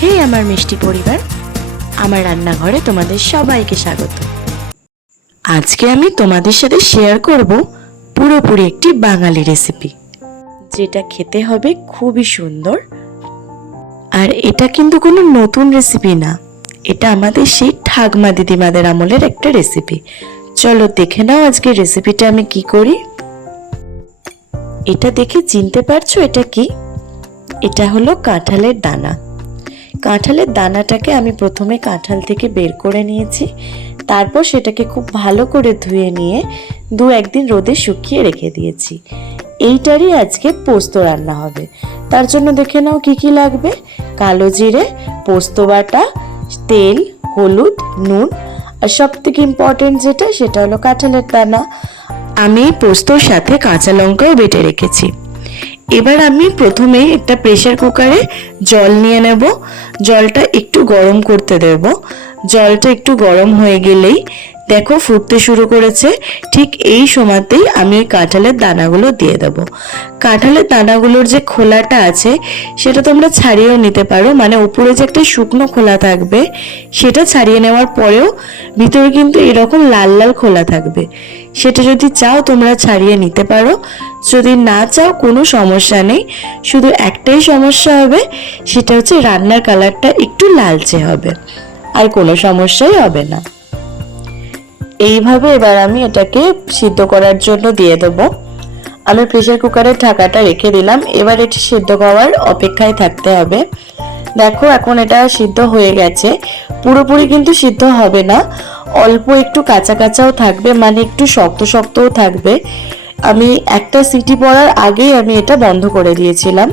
হে আমার মিষ্টি পরিবার, আমার রান্নাঘরে তোমাদের সবাইকে স্বাগত। আজকে আমি তোমাদের সাথে শেয়ার করব পুরোপুরি একটি বাঙালি রেসিপি, যেটা খেতে হবে খুবই সুন্দর। আর এটা কিন্তু কোনো নতুন রেসিপি না, এটা আমাদের সেই ঠাকমা দিদিমাদের আমলের একটা রেসিপি। চলো দেখে নাও আজকে রেসিপিটা আমি কি করি। এটা দেখে চিনতে পারছো এটা কি? এটা হলো কাঁঠালের দানা। কাঁঠালের দানাটাকে আমি প্রথমে কাঁঠাল থেকে বের করে নিয়েছি, তারপর সেটাকে খুব ভালো করে ধুয়ে নিয়ে একদিন রোদে শুকিয়ে রেখে দিয়েছি। এইটারই আজকে পোস্ত রান্না হবে। তার জন্য দেখে নাও কি কি লাগবে। কালো জিরে, পোস্ত বাটা, তেল, হলুদ, নুন, আর সব থেকে ইম্পর্টেন্ট যেটা সেটা হলো কাঁঠালের দানা। আমি পোস্তর সাথে কাঁচা লঙ্কাও বেটে রেখেছি। এবার আমি প্রথমে একটা প্রেসার কুকারে জল নিয়ে নেব। জলটা একটু গরম করতে দেব। জলটা একটু গরম হয়ে গেলেই দেখো ফুটতে শুরু করেছে। ঠিক এই সময়তেই আমি ওই কাঁঠালের দানাগুলো দিয়ে দেব। কাঁঠালের দানাগুলোর যে খোলাটা আছে সেটা তোমরা ছাড়িয়েও নিতে পারো, মানে উপরে যে একটা শুকনো খোলা থাকবে সেটা ছাড়িয়ে নেওয়ার পরেও ভিতরে কিন্তু এরকম লাল লাল খোলা থাকবে। সেটা যদি চাও তোমরা ছাড়িয়ে নিতে পারো, যদি না চাও কোনো সমস্যা নেই। শুধু একটাই সমস্যা হবে, সেটা হচ্ছে রান্নার কালারটা একটু লালচে হবে, আর কোনো সমস্যাই হবে না। এইভাবে এবার আমি এটাকে সিদ্ধ করার জন্য দিয়ে দেবো। আমি প্রেসার কুকারের ঢাকাটা রেখে দিলাম। এবার এটি সিদ্ধ হওয়ার অপেক্ষায় থাকতে হবে। দেখো এখন এটা সিদ্ধ হয়ে গেছে। পুরোপুরি কিন্তু সিদ্ধ হবে না, অল্প একটু কাঁচা কাঁচাও থাকবে, মানে একটু শক্ত শক্তও থাকবে। আমি একটা সিটি পড়ার আগেই আমি এটা বন্ধ করে দিয়েছিলাম।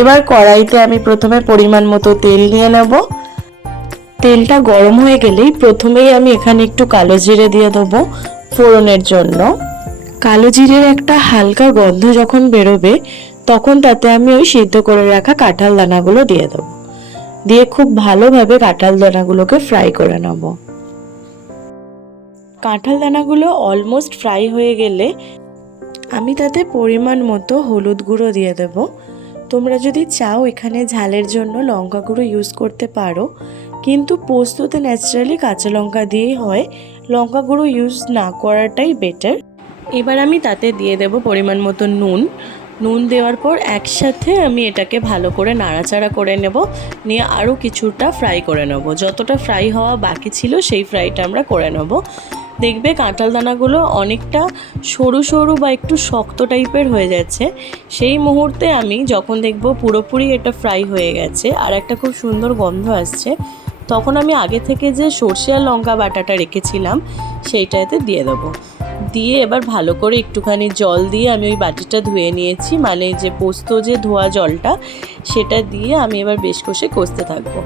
এবার কড়াইতে আমি প্রথমে পরিমাণ মতো তেল নিয়ে নেব। তেলটা গরম হয়ে গেলেই প্রথমেই আমি এখানে একটু কালো জিরে দিয়ে দেবো ফোড়নের জন্য। কালো জিরের একটা হালকা গন্ধ যখন বেরোবে তখন তাতে আমি ওই সিদ্ধ করে রাখা কাঁঠাল দানাগুলো দিয়ে দেবো। দিয়ে খুব ভালোভাবে কাঁঠাল দানাগুলোকে ফ্রাই করে নেব। কাঁঠাল দানাগুলো অলমোস্ট ফ্রাই হয়ে গেলে আমি তাতে পরিমাণ মতো হলুদ গুঁড়ো দিয়ে দেব। তোমরা যদি চাও এখানে ঝালের জন্য লঙ্কা গুঁড়ো ইউজ করতে পারো, কিন্তু পোস্ততে ন্যাচারালি কাঁচা লঙ্কা দিয়েই হয়, লঙ্কা গুঁড়ো ইউজ না করাটাই বেটার। এবার আমি তাতে দিয়ে দেব পরিমাণ মতো নুন। নুন দেওয়ার পর একসাথে আমি এটাকে ভালো করে নাড়াচাড়া করে নেব, নিয়ে আরও কিছুটা ফ্রাই করে নেব। যতটা ফ্রাই হওয়া বাকি ছিল সেই ফ্রাইটা আমরা করে নেব। দেখবে কাঁঠাল দানাগুলো অনেকটা সরু সরু বা একটু শক্ত টাইপের হয়ে যাচ্ছে। সেই মুহূর্তে আমি যখন দেখব পুরোপুরি এটা ফ্রাই হয়ে গেছে আর একটা খুব সুন্দর গন্ধ আসছে, তখন আমি আগে থেকে যে সর্ষে আর লঙ্কা বাটাটা রেখেছিলাম সেইটাতে দিয়ে দেবো। দিয়ে এবার ভালো করে একটুখানি জল দিয়ে আমি ওই বাটিটা ধুয়ে নিয়েছি, মানে যে পোস্ত যে ধোয়া জলটা সেটা দিয়ে আমি এবার বেশ কষতে থাকবো।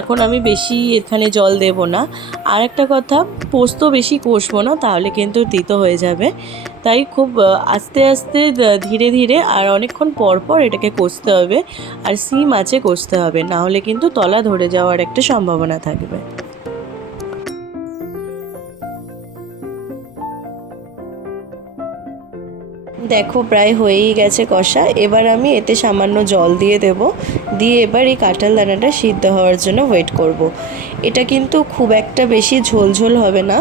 এখন আমি বেশি এখানে জল দেব না। আর একটা কথা, পোস্ত বেশি কষবো না, তাহলে কিন্তু তিতো হয়ে যাবে। তাই খুব আস্তে আস্তে ধীরে ধীরে আর অনেকক্ষণ পর পর এটাকে কষতে হবে, আর সিম আঁচে কষতে হবে, নাহলে কিন্তু তলা ধরে যাওয়ার একটা সম্ভাবনা থাকবে। দেখো প্রায় হয়েই গেছে কষা। এবার আমি এতে সামান্য জল দিয়ে দেব। দিয়ে এবার এই কাঁঠাল দানাটা সিদ্ধ হওয়ার জন্য ওয়েট করব। এটা কিন্তু খুব একটা বেশি ঝোল ঝোল হবে না,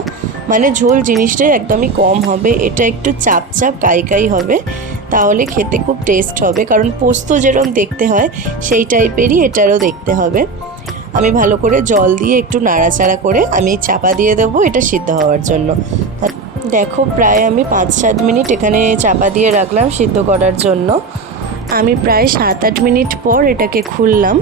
মানে ঝোল জিনিসটাই একদমই কম হবে। এটা একটু চাপ চাপ কাই কাই হবে, তাহলে খেতে খুব টেস্ট হবে। কারণ পোস্ত যেরকম দেখতে হয় সেই টাইপেরই এটারও দেখতে হবে। আমি ভালো করে জল দিয়ে একটু নাড়াচাড়া করে আমি চাপা দিয়ে দেবো এটা সিদ্ধ হওয়ার জন্য। দেখো প্রায় আমি 5-7 মিনিট এখানে চাপা দিয়ে রাখলাম সিদ্ধ করার জন্য। আমি প্রায় 7-8 মিনিট পর এটাকে খুললাম।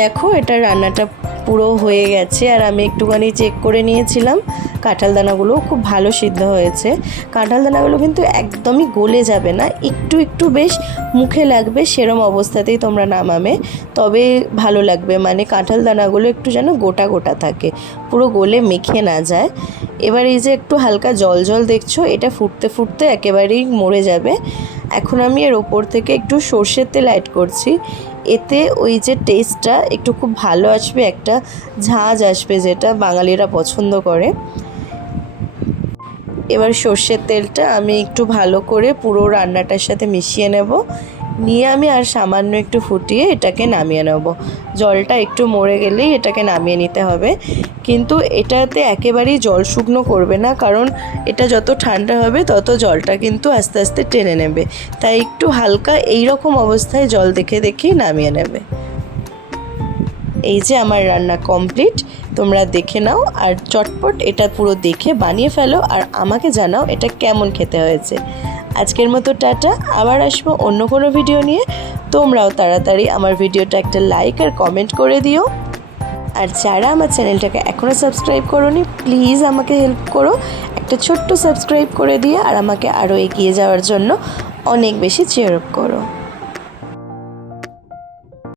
দেখো এটা রান্নাটা পুরো হয়ে গেছে। আর আমি একটুখানি চেক করে নিয়েছিলাম, কাঁঠাল দানাগুলো খুব ভালো সিদ্ধ হয়েছে। কাঁঠাল দানাগুলো কিন্তু একদমই গলে যাবে না, একটু একটু বেশ মুখে লাগবে, সেরম অবস্থাতেই তোমরা নামাবে, তবে ভালো লাগবে। মানে কাঁঠাল দানাগুলো একটু যেন গোটা গোটা থাকে, পুরো গলে মেখে না যায়। এবার এই যে একটু হালকা জল জল দেখছো, এটা ফুটতে ফুটতে একেবারেই মরে যাবে। এখন আমি এর ওপর থেকে একটু সর্ষের তেল অ্যাড করছি। এতে ওই যে টেস্টটা একটু খুব ভালো আসবে, একটা ঝাঁঝ আসবে, যেটা বাঙালিরা পছন্দ করে। এবার সর্ষের তেলটা আমি একটু ভালো করে পুরো রান্নাটার সাথে মিশিয়ে নেব। নিয়ে আমি আর সামান্য একটু ফুটিয়ে এটাকে নামিয়ে নেব। জলটা একটু মরে গেলেই এটাকে নামিয়ে নিতে হবে, কিন্তু এটাতে একেবারেই জল শুকনো করবে না, কারণ এটা যত ঠান্ডা হবে তত জলটা কিন্তু আস্তে আস্তে টেনে নেবে। তাই একটু হালকা এই রকম অবস্থায় জল দেখে দেখেই নামিয়ে নেবে। এই যে আমার রান্না কমপ্লিট, তোমরা দেখে নাও আর চটপট এটা পুরো দেখে বানিয়ে ফেলো আর আমাকে জানাও এটা কেমন খেতে হয়েছে। আজকের মতো টাটা, আবার আসবো অন্য কোনো ভিডিও নিয়ে। তোমরাও তাড়াতাড়ি আমার ভিডিওটা একটা লাইক আর কমেন্ট করে দিও। আর যারা আমার চ্যানেলটাকে এখনও সাবস্ক্রাইব করোনি, প্লিজ আমাকে হেল্প করো, একটা ছোট্ট সাবস্ক্রাইব করে দিয়ে আর আমাকে আরও এগিয়ে যাওয়ার জন্য অনেক বেশি চিয়ার আপ করো।